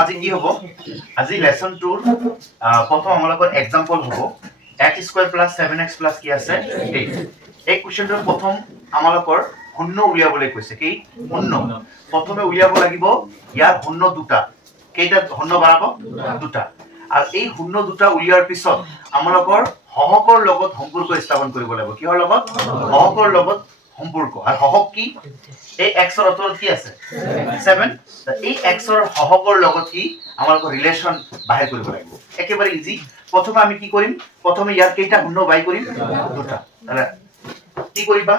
আজি কি হব আজি লেসন 2 প্রথম আমাদের एग्जांपल হব x² + 7x + কি আছে 8 এই কোশ্চেনটোৰ প্ৰথম আমালোকৰ শূন্য উলিয়াবলৈ কৈছে কি শূন্য প্ৰথমে উলিয়াব লাগিব ইয়াৰ শূন্য দুটা কেইটা শূন্য বাৰাব দুটা আৰু এই শূন্য দুটা উলিয়াৰ পিছত আমালোকৰ হহকৰ লগত সম্পৰ্ক স্থাপন কৰিব লাগিব কিহৰ লগত হহকৰ লগত সম্পৰ্ক আৰু হহক কি এই x ৰ অন্তৰত কি আছে 7 এই x ৰ হহকৰ লগত কি আমালোকৰ ৰিলেশন বাহিৰ কৰিব লাগিব একেবাৰে ইজি প্ৰথমে আমি কি কৰিম প্ৰথমে ইয়াৰ কেইটা শূন্য বাই কৰিম দুটা তাহলে কি কৰিবা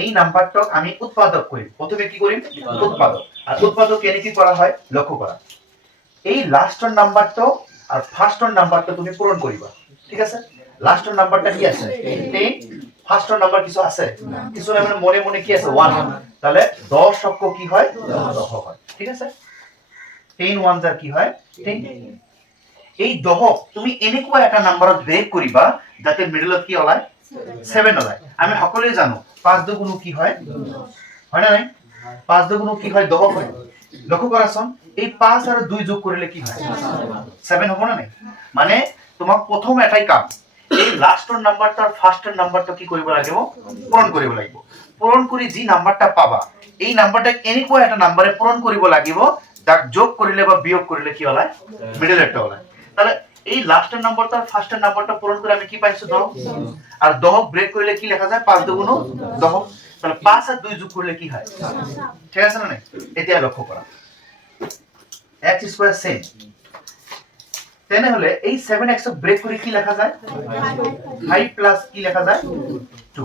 এই নাম্বাৰটো আমি উৎপাদক কৰিম প্ৰথমে কি কৰিম উৎপাদক আৰ উৎপাদক কেনেকৈ কৰা হয় লক্ষ্য কৰা এই লাস্টৰ নাম্বাৰটো আৰ ফাৰ্স্টৰ নাম্বাৰটো তুমি পূৰণ কৰিবা ঠিক আছে লাস্টৰ নাম্বাৰটা কি আছে 10 ফাৰ্স্টৰ নাম্বার কিছু আছে কিছু মানে মনে মনে কি আছে 1 তাহলে 10 অক্ষ কি হয় 10 হয় ঠিক আছে 10 1 যার কি হয় 10 এই 10 তুমি এনেকুৱা এটা নাম্বাৰত ব্ৰেক কৰিবা যাতে মিডলত কি ওলায় 7 ওলায় আমি সকলোৱে জানো 5 দুগুণ কি হয় হয় না নাই 5 দুগুণ কি হয় 10 হয় লক্ষ্য কৰাচোন এই 5 আৰু 2 যোগ কৰিলে কি হয় 7 হ'ব না নাই মানে তোমাক প্ৰথম এটাই কাম এই লাস্টৰ নাম্বাৰটা আৰু ফাৰ্স্টৰ নাম্বাৰটা কি কৰিব লাগিব পূৰণ কৰিব লাগিব পূৰণ কৰি যি নাম্বাৰটা পাবা এই নাম্বাৰটা এনেকুৱা এটা নাম্বাৰে পূৰণ কৰিব লাগিব যাক যোগ কৰিলে বা বিয়োগ কৰিলে কি ওলায় মিডল একটা ওলায় তাহলে এই লাস্টের নাম্বারটা আর ফার্স্টের নাম্বারটা পূরণ করে আমি কি পাইছো 10 আর 10 ব্রেক করলে কি লেখা যায় 5 দুগুণ 10 তাহলে 5 আর 2 যোগ করলে কি হয় ঠিক আছে না নাই এটা লক্ষ্য করা x² সেম তেনে হলে এই 7x ব্রেক করে কি লেখা যায় 5 প্লাস কি লেখা যায় 2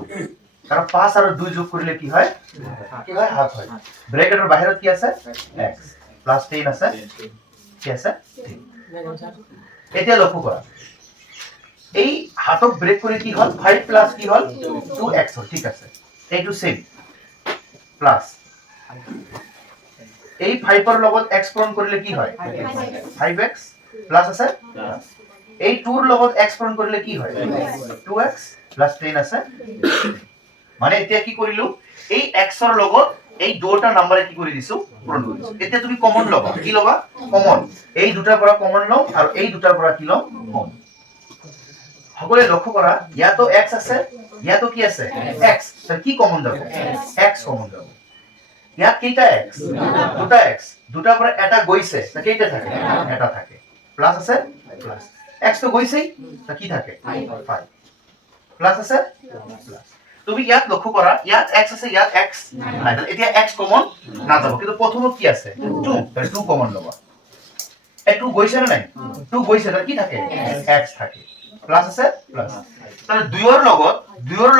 কারণ 5 আর 2 যোগ করলে কি হয় হাফ হয় ব্র্যাকেটের বাইরে কি আছে x প্লাস 10 আছে কি আছে এটা লক্ষ্য করা এই হাতক ব্রেক করে কি হল 5 প্লাস কি হল 2x ঠিক আছে এইটো সেম প্লাস এই 5 এর লগত x পূরণ করলে কি হয় 5x প্লাস আছে এই 2 এর লগত x পূরণ করলে কি হয় 2x প্লাস 10 আছে মানে এটা কি করিলো এই x এর লগত এই দুটা নম্বরে কি করে দিছো পূরণ করিছো এতে তুমি কমন লবা কি লবা কমন এই দুটাৰ পৰা কমন লও আৰু এই দুটাৰ পৰা কি লও কমন সকলে লক্ষ্য কৰা ইয়াতো x আছে ইয়াতো কি আছে x তার কি কমন যাব x কমন যাব ইয়াত কেইটা x দুটা x দুটাৰ পৰা এটা গৈছে তা কেইটা থাকে এটা থাকে প্লাস আছে প্লাস x তো গৈছেই তা কি থাকে 5 প্লাস আছে প্লাস তুমি ইয়াত লক্ষ্য কৰা ইয়াত x আছে ইয়াত x নাই তাহলে এতিয়া x কমন না যাব কিন্তু প্ৰথমত কি আছে 2 তাহলে 2 কমন লবা এই 2 গৈছে না নাই 2 গৈছে তাহলে কি থাকে x থাকে প্লাস আছে প্লাস তাহলে 2 এর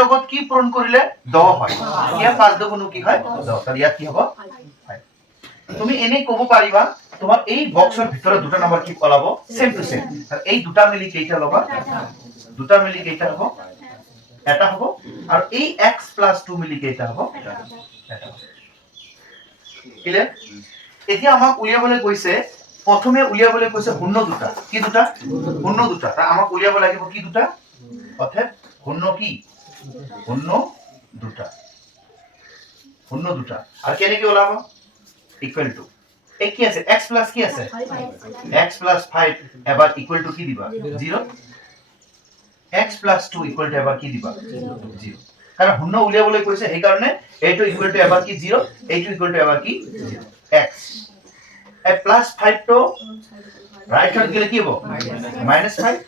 লগত কি পূরণ কৰিলে 10 হয় ইয়া 5 দুগুণ কি হয় 10 তাহলে ইয়াত কি হ'ব 5 তুমি এনে ক'ব পাৰিবা তোমাৰ এই বক্সৰ ভিতৰত দুটা নম্বৰ কি ওলাব সেম টু সেম এই দুটা মিলি কেইটা লবা দুটা মিলি কেইটা হ'ব এটা হ'ব আৰু এই x + 2 মিলি কেইটা হ'ব এটা হ'ব ক্লিয়াৰ এতিয়া আমাক উলিয়াবলৈ কৈছে প্ৰথমে উলিয়াবলৈ কৈছে শূন্য দুটা কি দুটা শূন্য দুটা তা আমাক উলিয়াব লাগিব কি দুটা অর্থাৎ শূন্য কি শূন্য দুটা আর কেনেকৈ ওলাব ইকুয়াল টু এই কি আছে x প্লাস কি আছে x প্লাস 5 এবাৰ ইকুয়াল টু কি দিবা 0 x প্লাস 2 ইকুয়াল টু এবাৰ কি দিবা 0 কাৰণ শূন্য উলিয়াবলৈ কৈছে এই কাৰণে এইটো ইকুয়াল টু এবাৰ কি 0 এইটো ইকুয়াল টু এবাৰ কি 0 x এই প্লাস 5 তো ৰাইট হ্যান্ড গেলে কি হ'ব -5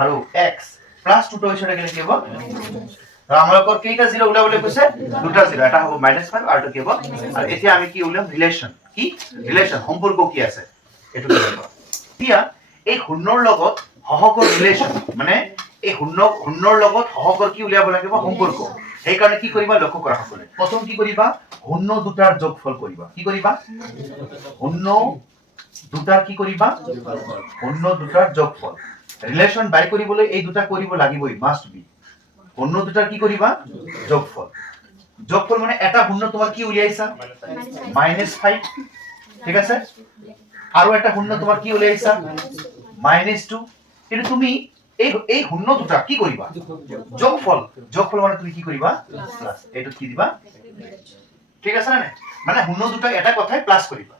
আৰু x প্লাস 2 তো ইছৰে গেলে কি হ'ব আৰু আমালোকৰ কেইটা 0 উলাবলৈ কৈছে দুটা 0 এটা হ'ব -5 আৰু কি হ'ব আৰু এতিয়া আমি কি উলাম ৰিলেশন কি ৰিলেশন সম্পৰ্ক কি আছে এটো কি হ'ব এতিয়া এই শূন্যৰ লগত হহকৰ ৰিলেশন মানে এই শূন্যৰ লগত হহকৰ কি উলিয়াব লাগিব সম্পৰ্ক এই কাৰণে কি কৰিবা লক্ষ্য কৰা সকলে প্ৰথম কি কৰিবা শূন্য দুটাৰ যোগফল কৰিবা কি কৰিবা শূন্য দুটাৰ কি কৰিবা শূন্য দুটাৰ যোগফল ৰিলেশন বাই কৰিবলৈ এই দুটা কৰিব লাগিবই মাস্ট বি শূন্য দুটাৰ কি কৰিবা যোগফল মানে এটা শূন্য তোমাৰ কি উলিয়াইছা -5 ঠিক আছে আৰু এটা শূন্য তোমাৰ কি উলিয়াইছা -2 কিন্তু তুমি এই শূন্য দুটা কি কৰিবা যোগফল মানে তুমি কি কৰিবা প্লাস এটো কি দিবা ঠিক আছে না মানে শূন্য দুটা এটা কথাই প্লাস কৰিবা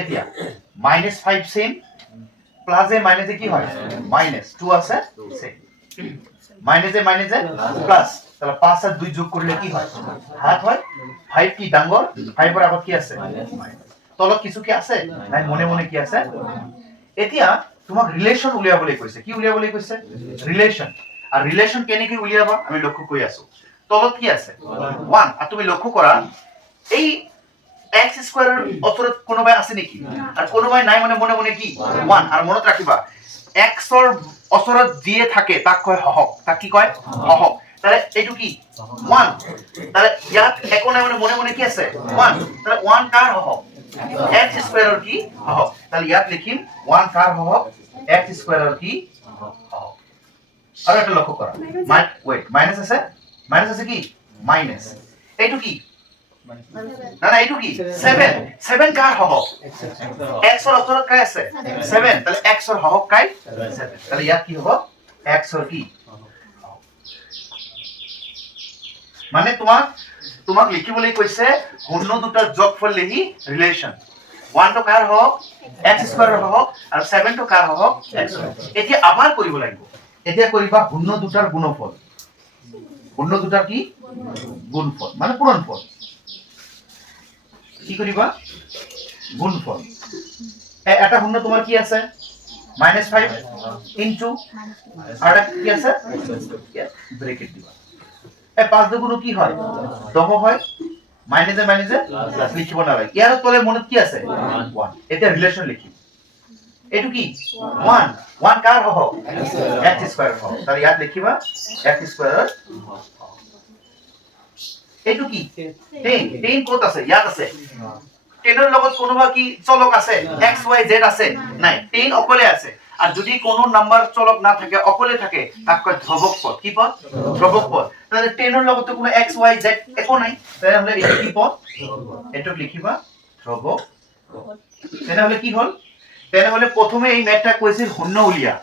এতিয়া -5 সেম প্লাস এ মাইনাস এ কি হয় -2 আছে সেম মাইনাসে প্লাস তাহলে 5 আর 2 যোগ করলে কি হয় 7 হয় 5 কি ডাঙর 5 এর আগত কি আছে তলত কিছু কি আছে নাই মনে মনে কি আছে এতিয়া তোমাক রিলেশন উলিয়াবলৈ কৈছে কি উলিয়াবলৈ কৈছে রিলেশন আর রিলেশন কেনেকৈ উলিয়াবা আমি লক্ষ্য কৰি আছো তলত কি আছে 1 আৰ তুমি লক্ষ্য কৰা এই x স্কয়াৰেৰ অতৰত কোনোবাই আছে নেকি আর কোনোবাই নাই মানে মনে মনে কি 1 আর মনত রাখিবা x এর অতৰত দিয়ে থাকে তাক কয় হহক তাক কি কয় হহক তাহলে এইটো কি 1 তাহলে ইয়াত একো নাই মানে মনে মনে কি আছে 1 তাহলে 1 কার হহক x স্কয়ারের কি হহক তাহলে ইয়াত লিখিম 1 কার হহক x স্কয়ারের কি হহক আর এটা লক্ষ্য করা মাইনাস আছে কি মাইনাস এইটো কি না না এইটো কি 7 কার হহক x এর অতৰত কাই আছে 7 তাহলে x এর হহক কাই 7 তাহলে ইয়াত কি হ'ব x এর কি মানে তোমাক লিখিবলৈ কৈছে ঘূৰ্ণ দুটাৰ যোগফল লিখি ৰিলেশন 1 তো কাৰ হওক x স্কয়াৰ হওক আৰু 7 তো কাৰ হওক x এতিয়া আবাৰ কৰিব লাগিব এতিয়া কৰিবা ঘূৰ্ণ দুটাৰ গুণফল ঘূৰ্ণ দুটাৰ কি গুণফল মানে পূৰণফল কি কৰিবা গুণফল এটা ঘূৰ্ণ তোমাৰ কি আছে -5 ইনটু আৰু কি আছে ব্ৰেকেট দিবা 5 দুগুণ কি হয় 10 হয় মাইনাসে প্লাস লিখিব না লাগে ইয়াৰ তলে মনত কি আছে 1 এটা রিলেশন লিখি এটু কি 1 কার হও x স্কয়ার হও তাহলে ইয়াত লিখিবা x স্কয়ার এটু কি 10 কত আছে ইয়াত আছে 10 এর লগত কোনোবা কি চলক আছে x y z আছে নাই 10 অকলে আছে আর যদি কোনো নাম্বার চলক না থাকে অকলে থাকে তাক কয় ধ্রুবক পদ কি পদ ধ্রুবক পদ তাহলে 10 এর লগত কোনো x y z একো নাই তাহলে আমরা এটা কি পদ এটা লিখিবা ধ্রুবক তাহলে কি হল তাহলে প্রথমে এই ম্যাথটা কইছিল ঘূর্ণ উলিয়া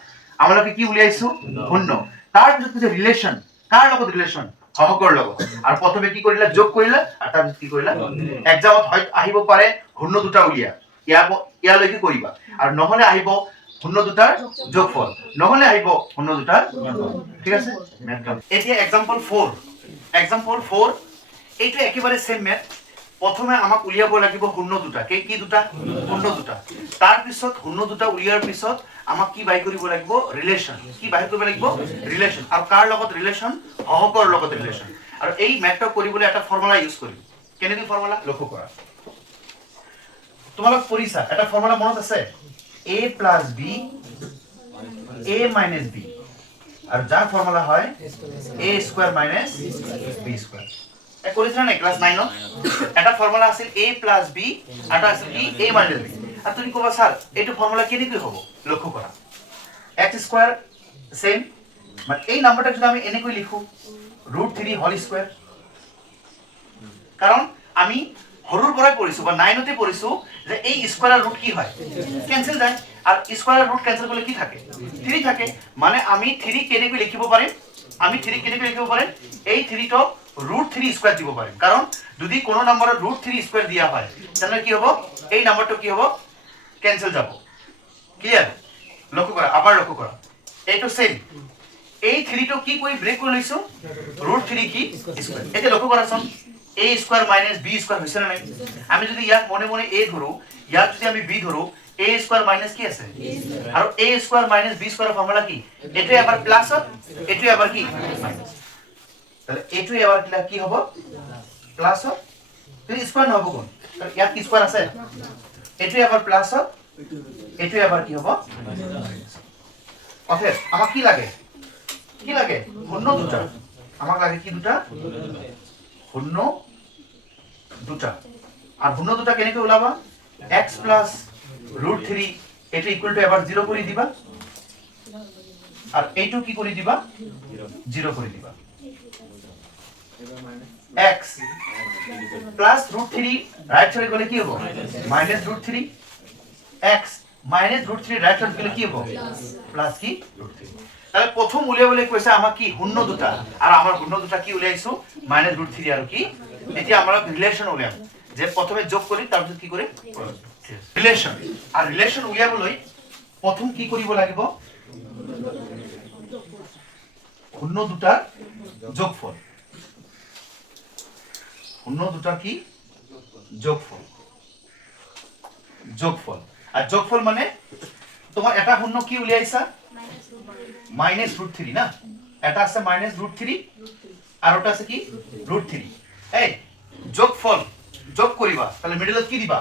আমরা কি উলিয়াইছো ঘূর্ণ তার পিছত যে রিলেশন কার লগত রিলেশন হহকৰ লগত আৰ প্ৰথমে কি কৰিলা যোগ কৰিলা আৰ তাৰ পিছত কি কৰিলা এক্সামত হয় আহিব পাৰে ঘূৰ্ণ দুটা উলিয়া ইয়ালৈকে কৰিবা আৰ নহলে আহিব ঘূৰ্ণ দুটাৰ যোগফল নহলে আহিব ঘূৰ্ণ দুটাৰ ঠিক আছে এতিয়া एग्जांपल 4 এইটো একেবাৰে সেম ম্যাথ প্ৰথমে আমাক উলিয়াব লাগিব ঘূৰ্ণ দুটা কি দুটা ঘূৰ্ণ দুটা তাৰ পিছত ঘূৰ্ণ দুটা উলিয়াৰ পিছত আমাক কি বাই কৰিব লাগিব ৰিলেশন কি বাই কৰিব লাগিব ৰিলেশন আৰু কাৰ লগত ৰিলেশন হহকৰ লগত ৰিলেশন আৰু এই ম্যাথটো কৰিবলৈ এটা ফৰ্মুলা ইউজ কৰিম কেনেকৈ ফৰ্মুলা লক্ষ্য কৰা তোমালোক পঢ়িছা এটা ফৰ্মুলা মনত আছে a plus b a minus b আর যার ফর্মুলা হয় a square minus b square এ করেছিলেন না ক্লাস 9 এটা ফর্মুলা আছে a plus b এটা আছে কি a minus b আর তুমি কবা স্যার এটা ফর্মুলা কি কি হবে লক্ষ্য করা x স্কয়ার সেম মানে এই নাম্বারটা যদি আমি এনে কই লিখো √3 হোল স্কয়ার কারণ আমি হরুর পৰাই পঢ়িছো বা 9 তে পঢ়িছো যে এই স্কয়ারের রুট কি হয় ক্যান্সেল যায় আর স্কয়ারের রুট ক্যান্সেল করলে কি থাকে 3 থাকে মানে আমি 3 কেনেকৈ লিখিব পাৰিম এই 3 টো √3 স্কয়াৰ দিব পাৰিম কারণ যদি কোনো নম্বরের √3 স্কয়ার দিয়া হয় তাহলে কি হবে এই নাম্বারটা কি হবে ক্যান্সেল যাব ক্লিয়ার লক্ষ্য করা আবার লক্ষ্য করা এইটো সেম এই 3 টো কি কই ব্রেক কৰি লৈছো √3 কি স্কয়াৰ এটা লক্ষ্য কৰাচোন a square minus b square হইছে না নাই আমি যদি ইয়াক মনে মনে a ধৰো ইয়াক যদি আমি b ধৰো a স্কয়ার মাইনাস কি আছে আর a square minus b square formula কি এটা আবার প্লাস এটা আবার কি মাইনাস তাহলে এটা আবার কি হবে প্লাস তুই স্কয়ার না হবে কোন তাহলে ইয়াক কি স্কয়ার আছে এটা আবার প্লাস এটা আবার কি হবে অতএব আমাক কি লাগে ঘূর্ণ দুটা আমাক লাগে কি দুটা ঘূর্ণ দুটা আর ঘূর্ণ দুটা কেনেকৈ ওলাবা x plus √3 এটা ইকুয়াল টু এবার 0 করে দিবা আর এইটো কি করে দিবা 0 করে দিবা x plus √3 রাইট সাইডে গেলে কি হবে মাইনাস √3 x মাইনাস √3 রাইট সাইডে গেলে কি হবে প্লাস কি √3 তাহলে প্রথম উলিয়াবলে কইছে আমাক কি ঘূর্ণ দুটা আর আমার ঘূর্ণ দুটা কি উলিয়াইছো মাইনাস √3 আর কি এটা আমরা রিলেশন উলিয়াম যে প্রথমে যোগ করি তারপর কি করে ৰিলেশ্যন আৰু ৰিলেশ্যন উলিয়াবলৈ প্ৰথম কি কৰিব লাগিব শূন্য দুটাৰ যোগফল শূন্য দুটাৰ কি যোগফল যোগফল আর যোগফল মানে তোমার এটা শূন্য কি উলিয়াইছা -√3 না এটা আছে -√3 আর ওটা আছে কি √3 এই যোগফল যোগ করিবা তাহলে মিডলত কি দিবা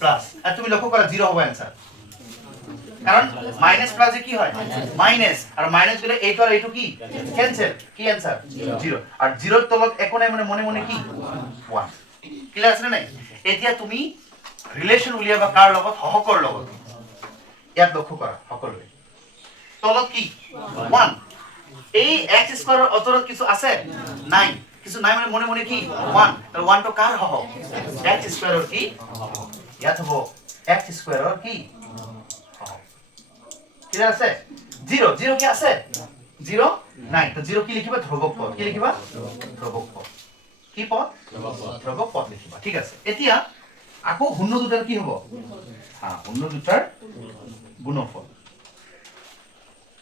প্লাস আর তুমি লক্ষ্য করা 0 হবে आंसर কারণ মাইনাস প্লাসে কি হয় মাইনাস আর মাইনাস গেলে এইটো আর এইটো কি ক্যান্সেল কি आंसर 0 আর 0 এর তলত একোনে মানে মনে মনে কি 1 ক্লিয়ার আছে না নাই এতিয়া তুমি ৰিলেশ্যন উলিয়াবা কাৰ লগত হহকৰ লগত ইয়াত লক্ষ্য কৰা সকলোৱে তলত কি 1 এই x স্কয়াৰৰ অতৰত কিছু আছে নাই কিছু নাই মানে মনে মনে কি 1 তাহলে 1 তো কার হহ x স্কয়াৰৰ কি ইয়াত হ'ব x স্কয়াৰৰ কি ক্লিয়ার আছে 0 0 কি আছে 0 নাই তো 0 কি লিখিবা ধ্রুবক পদ কি লিখিবা ধ্রুবক পদ কি পদ ধ্রুবক পদ লিখিবা ঠিক আছে এতিয়া আকৌ শূন্য দুটাৰ কি হ'ব হ্যাঁ শূন্য দুটাৰ গুণফল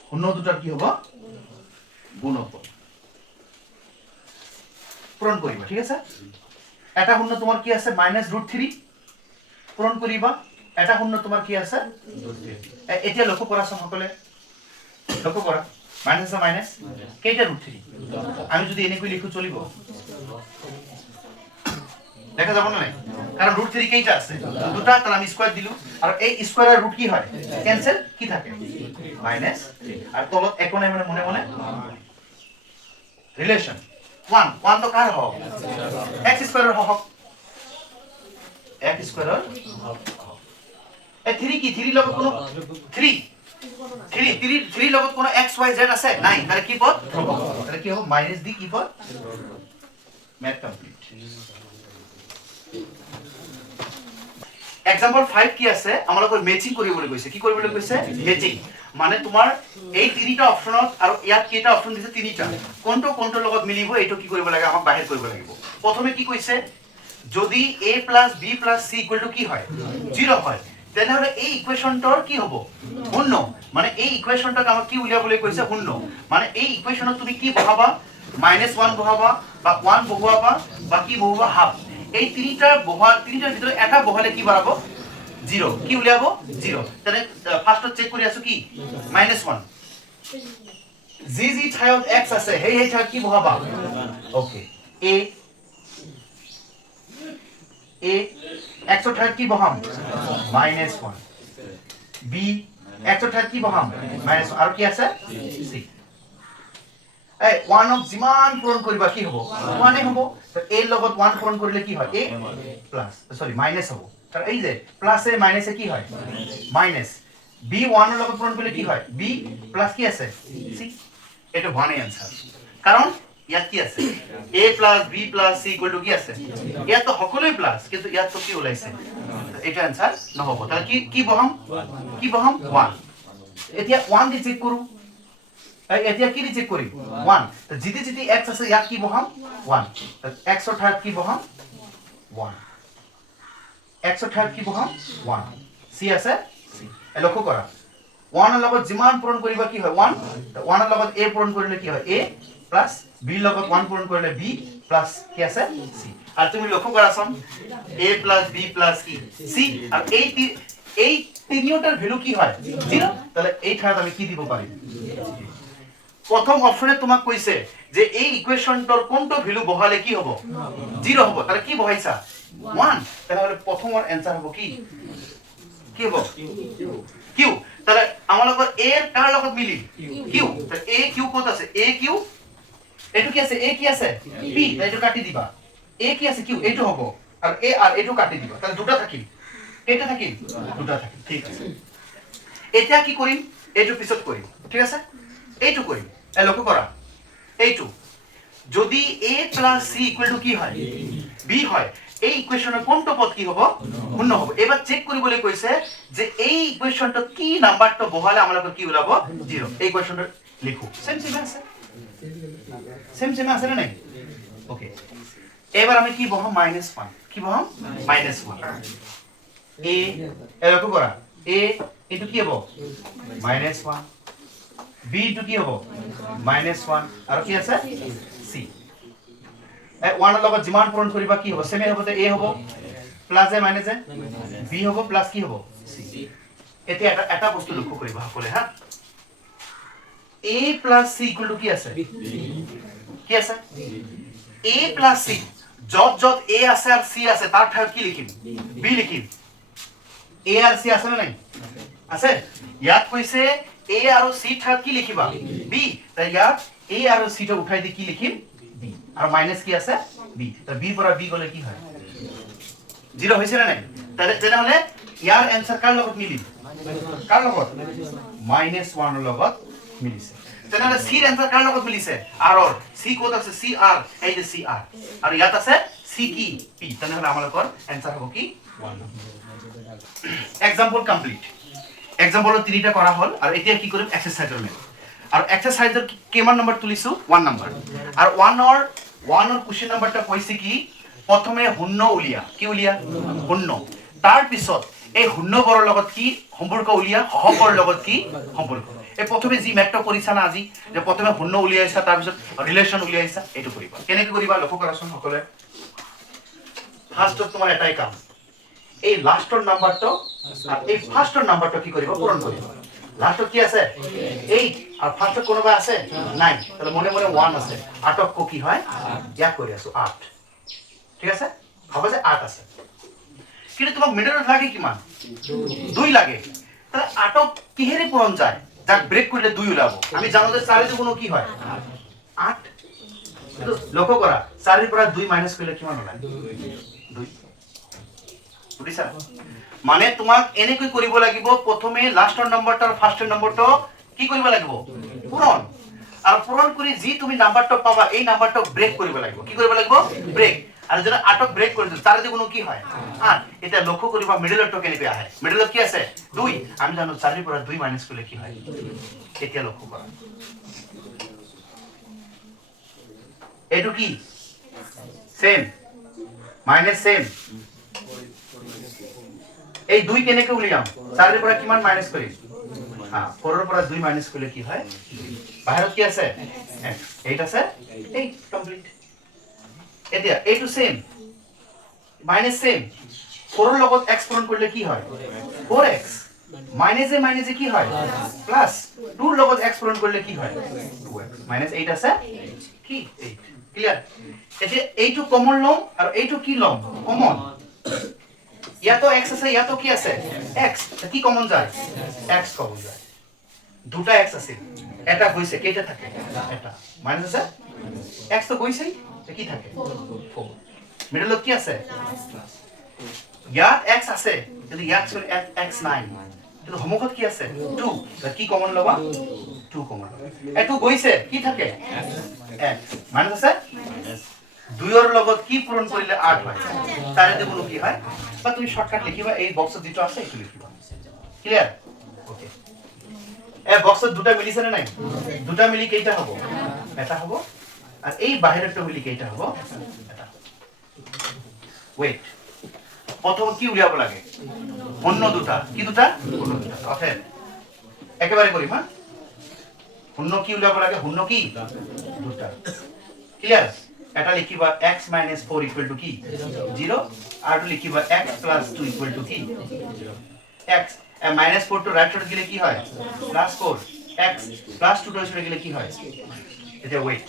শূন্য দুটাৰ কি হ'ব গুণফল পূরণ করিবা ঠিক আছে এটা শূন্য তোমার কি আছে -√3 পূরণ করিবা এটা শূন্য তোমার কি আছে এতিয়া লক্ষ্য কৰা সকলে লক্ষ্য কৰা মাইনাস মাইনাস কেইটা √3 আমি যদি এনেকৈ লিখো চলিব দেখা যাব না নাই কারণ √3 কেইটা আছে দুটা তাহলে আমি স্কয়ার দিলু আর এই স্কয়ারের রুট কি হয় ক্যান্সেল কি থাকে মাইনাস আর তলত একোনে মানে মনে মনে রিলেশন 1 1 তো কার হও x স্কয়ারের হও x স্কয়ারের এ 3 কি 3 লগত কোনো 3 লগত কোনো x y z আছে নাই তাহলে কি পদ তাহলে কি হবে মাইনাস d কি পদ ম্যাথ কমপ্লিট एग्जांपल 5 কি আছে আমালোকৰ ম্যাচিং কৰিবলৈ কৈছে কি কৰিবলৈ কৈছে ম্যাচিং মানে তোমাৰ এই তিনিটা অপচনত আৰু ইয়াত কেইটা অপচন দিছে তিনিটা কোনটো কোনটো লগত মিলিব এটো কি কৰিব লাগে আমাক বাহিৰ কৰিব লাগিব প্ৰথমে কি কৈছে যদি a + b + c = কি হয় 0 হয় তেনেহলে এই ইকুৱেশনটোৰ কি হ'ব শূন্য মানে এই ইকুৱেশনটোক আমাক কি উলিয়াবলৈ কৈছে শূন্য মানে এই ইকুৱেশনত তুমি কি বহাবা -1 বহাবা বা 1 বহাবা বা কি বহাবা হাফ এই তিনিটাৰ ভিতৰত এটা বহালে কি বাড়াবো 0 কি উলিয়াবো 0 তাহলে ফাৰ্স্টত চেক কৰি আছো কি -1 জি ঠাইত x আছে হেই ঠাইত কি বহাবা ওকে a x ৰ ঠাইত কি বহাম -1 b x ৰ ঠাইত কি বহাম -1 আৰু কি আছে c এই 1 অফ জিমান পূৰণ কৰিবা কি হ'ব 1 হ'ব তো a লগত 1 পূৰণ কৰিলে কি হয় a প্লাস সরি মাইনাস হ'ব তার এই যে প্লাসে মাইনাসে কি হয় মাইনাস b 1 এর লগত পূরণ করলে কি হয় b প্লাস কি আছে c এটা 1 এর आंसर কারণ ইয়াত কি আছে a + b + c = কি আছে ইয়াত তো সকলোই প্লাস কিন্তু ইয়াত তো কি ওলাইছে এটা आंसर নহব তাহলে কি বহাম 1 এতিয়া 1 দি চেক কৰো এতিয়া কি দি চেক করি 1 তো জিতি জিতি x আছে ইয়াত কি বহাম 1 তো x ৰ ঠাইত কি বহাম 1 x ৰ ঠাইত কি বহাম 1 c আছে c লক্ষ্য কৰা 1 ৰ লগত যিমান পূৰণ কৰিবা কি হয় 1 তো 1 ৰ লগত a পূৰণ কৰিলে কি হয় a প্লাস b ৰ লগত 1 পূৰণ কৰিলে b প্লাস কি আছে c আৰু তুমি লক্ষ্য কৰাচোন a + b + কি c আৰু এই তিনিওটাৰ ভ্যালু কি হয় 0 তাহলে এই ঠাইত আমি কি দিব পাৰিম প্ৰথম অপশনে তোমাক কৈছে যে এই ইকুয়েশনটোৰ কোনটো ভ্যালু বহালে কি হ'ব 0 হ'ব তাহলে কি বহাইছা 1 তাহলে প্ৰথমৰ आंसर হ'ব কি হ'ব q তাহলে আমালোকৰ a এর কার লগত মিলি q তাহলে a q কত আছে a q এটো কি আছে a কি আছে p এটো কাটি দিবা a কি আছে q এটো হ'ব আর a আর এটো কাটি দিবা তাহলে দুটা থাকিল কেইটা থাকিল দুটা থাকিল ঠিক আছে এতিয়া কি কৰিম এটো পিছত কৰিম ঠিক আছে এইটো কৰিম লক্ষ্য কৰা এইটো যদি a + c = কি হয় b হয় এই ইকুয়েশনৰ কোনটো পদ কি হ'ব শূন্য হ'ব এবাৰ চেক কৰিবলৈ কৈছে যে এই ইকুয়েশনটো কি নাম্বাৰটো বহালে আমালোকৰ কি ওলাব 0 এই ইকুয়েশনটো লিখো সেম আছে না নাই ওকে এবাৰ আমি কি বহাম -1 কি বহাম -1 a লক্ষ্য কৰা a এটো কি হ'ব -1 b টো কি হ'ব -1 আৰু কি আছে c 1 ৰ লগত যিমান পূৰণ কৰিবা কি হ'ব সেমে হ'ব যে a হ'ব প্লাস এ মাইনাস এ b হ'ব প্লাস কি হ'ব c এতিয়া এটা বস্তু লক্ষ্য কৰিবা সকলে হা a plus c equal to কি আছে কি আছে a plus c যত যত a আছে আর c আছে তার ঠাইত কি লিখিম b লিখিম a আর c আছে না নাই আছে ইয়াত কইছে a আর c ঠাইত কি লিখিবা b তাই ইয়াত a আর c টা উঠাই দি কি লিখিম b আর মাইনাস কি আছে b তাই b পৰা b গলে কি হয় 0 হইছে না নাই তাহলে তেনে ইয়ার आंसर কার লগত মিলিব কার লগত -1 ৰ লগত মিলিছে তেনে c ৰ आंसर কাৰ লগত মিলিছে r ৰ c কোত আছে c r এই যে c r আৰু ইয়াত আছে c কি p তেনে আমালোকৰ आंसर হ'ব কি 1 एग्जांपल कंप्लीट एग्जांपल তিনিটা কৰা হল আৰু এতিয়া কি কৰিম এক্সাৰসাইজৰ মেথড আৰু এক্সাৰসাইজৰ কিমান নম্বৰ তুলিছো 1 নম্বৰ আৰু 1 ৰ কোশ্চেন নম্বৰটা কৈছে কি প্ৰথমে শূন্য উলিয়া কি উলিয়া শূন্য তাৰ পিছত এই শূন্যবোৰৰ লগত কি সম্পৰ্ক উলিয়া সহকৰ লগত কি সম্পৰ্ক এই প্ৰথমে যি মেথড কৰিছা না আজি যে প্ৰথমে শূন্য উলিয়াইছা তাৰ পিছত ৰিলেশন উলিয়াইছা এটো কৰিবা কেনেকৈ কৰিবা লক্ষ্য কৰাচোন সকলে ফাৰ্স্টত তোমাৰ এটাই কাম এই লাস্টৰ নাম্বাৰটো আৰ এই ফাৰ্স্টৰ নাম্বাৰটো কি কৰিব পূৰণ কৰিব লাস্টত কি আছে 8 আর ফার্স্টত কোনোবা আছে নাই তাহলে মনে মনে 1 আছে 8 ক কি হয় ইয়াক কৰি আছো 8 ঠিক আছে হবে যে 8 আছে কিন্তু তোমাক মিডলত লাগে কিমান 2 লাগে তাহলে 8 কিহেৰে পূৰণ যায় যাক ব্ৰেক কৰিলে 2 ওলাব আমি জানো যে 4 দুগুণ কি হয় 8 কিন্তু লক্ষ্য কৰা 4 ৰ পৰা 2 মাইনাস কৰিলে কিমান ওলায় 2 বুঝিছা মানে তোমাক এনেকৈ কৰিব লাগিব প্ৰথমে লাস্টৰ নম্বৰটো আৰু ফাৰ্স্টৰ নম্বৰটো কি কৰিব লাগিব পূৰণ আৰু পূৰণ কৰি যি তুমি নাম্বাৰটো পাবা এই নাম্বাৰটো ব্ৰেক কৰিব লাগিব কি কৰিব লাগিব ব্ৰেক আৰু যদি 8ক ব্ৰেক কৰি দিও 4 দুগুণ কি হয় 8 এটা লক্ষ্য কৰিবা মিডলটো কেনেকৈ আহে মিডলত কি আছে 2 আমি জানো 4 ৰ পৰা 2 মাইনাস কৰিলে কি হয় এতিয়া লক্ষ্য কৰা এটো কি সেম মাইনাস সেম এই 2 কেনেকৈ উলিয়াম 4 ৰ পৰা কিমান মাইনাস কৰিম হ্যাঁ 4 ৰ পৰা 2 মাইনাস কৰিলে কি হয় বাহিৰত কি আছে x 8 আছে 8 কমপ্লিট এতিয়া এইটো সেম মাইনাস সেম 4 ৰ লগত x পূৰণ কৰিলে কি হয় 4x মাইনাসে কি হয় প্লাস 2 ৰ লগত x পূৰণ কৰিলে কি হয় 2x মাইনাস 8 আছে কি 8 ক্লিয়াৰ এতিয়া এইটো কমন লম আৰু এইটো কি লম কমন या तो x আছে या तो কি আছে x কি কমন যায় x কমন যায় দুটা x আছে এটা হইছে কেটা থাকে এটা মাইনাস আছে x তো হইছেই কি থাকে 4 মিডলত কি আছে ইয়াত x আছে যদি ইয়াত x নাই কিন্তু সমকত কি আছে 2 কি কমন লবা 2 কমন এটো হইছে কি থাকে x মাইনাস আছে 2 ৰ লগত কি পূৰণ কৰিলে 8 হয় তাৰে দেখুন কি হয় বা তুমি শর্টকাট লিখিবা এই বক্সত যেটো আছে এটো লিখিবা ক্লিয়ার ওকে এই বক্সত দুটা মিলিছে না নাই দুটা মিলি কেইটা হ'ব এটা হ'ব আর এই বাহিৰটো মিলি কেইটা হ'ব এটা ওয়েট প্রথম কি উলিয়াব লাগে অন্য দুটা কি দুটা অন্য দুটা ওকে একেবারে করি হ্যাঁ অন্য কি উলিয়াব লাগে অন্য কি দুটা ক্লিয়ার এটা লিখিবা x - 4 = কি 0 আর লিখিবা x + 2 = কি 0 x -4 to রাইট সাইড গেলে কি হয় +4 x + 2 to গেলে কি হয় এটা ওয়েট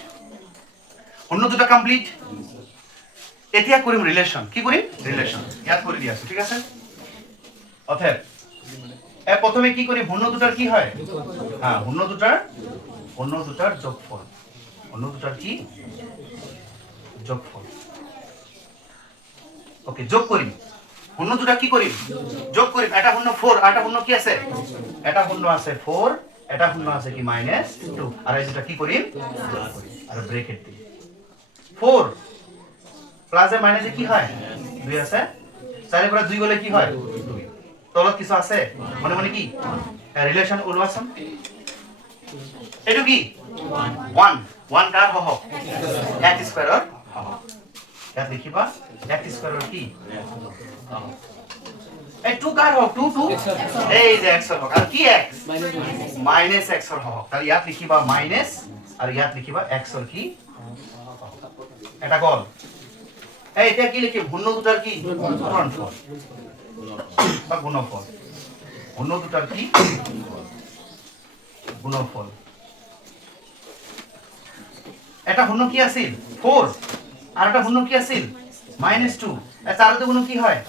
অন্য দুটো কমপ্লিট এতিয়া কৰিম ৰিলেশন কি কৰিম ৰিলেশন ইয়াত কৰি দিয়াছো ঠিক আছে অতএব প্রথমে কি করি অন্য দুটার কি হয় হ্যাঁ অন্য দুটার যোগফল অন্য দুটার কি যোগফল ওকে যোগ করি অন্য দুটা কি করি যোগ করি এটা শূন্য 4 এটা শূন্য কি আছে এটা শূন্য আছে 4 এটা শূন্য আছে কি -2 আর এই দুটা কি করি আর ব্র্যাকেট দিই 4 প্লাস এ মাইনাসে কি হয় 2 আছে 4 এর পরে 2 গলে কি হয় 2 তলত কিছু আছে মনে মনে কি রিলেশন উলওয়াসন এটো কি 1 কার হহ x স্কয়ার ইয়াত লিখিবা x স্কয়ার কি এই 2 কাৰ হওক 2 এই যে x হওক আৰু কি x মাইনাস x ৰ হওক তাহলে ইয়াত লিখিবা মাইনাস আৰু ইয়াত লিখিবা x ৰ কি এটা গল এই এটা কি লিখিম ঘূৰ্ণ দুটাৰ কি গুণনফল বা গুণফল ঘূৰ্ণ দুটাৰ কি গুণফল এটা ঘূৰ্ণ কি আছিল 4 আর এটা ঘূর্ণ কি আছিল -2 এ চারতে গুণ কি হয়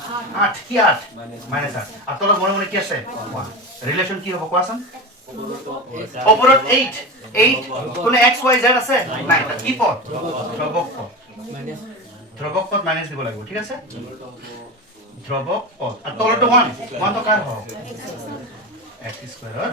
8 কি 8 -8 আর তোলা মনে মনে কি আছে 1 রিলেশন কি হবে কোয়াছন ওপৰত 8 কোন x y z আছে নাই তা কি পদ ধ্রুবক পদ মাইনাস দিব লাগিব ঠিক আছে ধ্রুবক পদ আর তলটো 1 তো কার হবে x স্কয়ার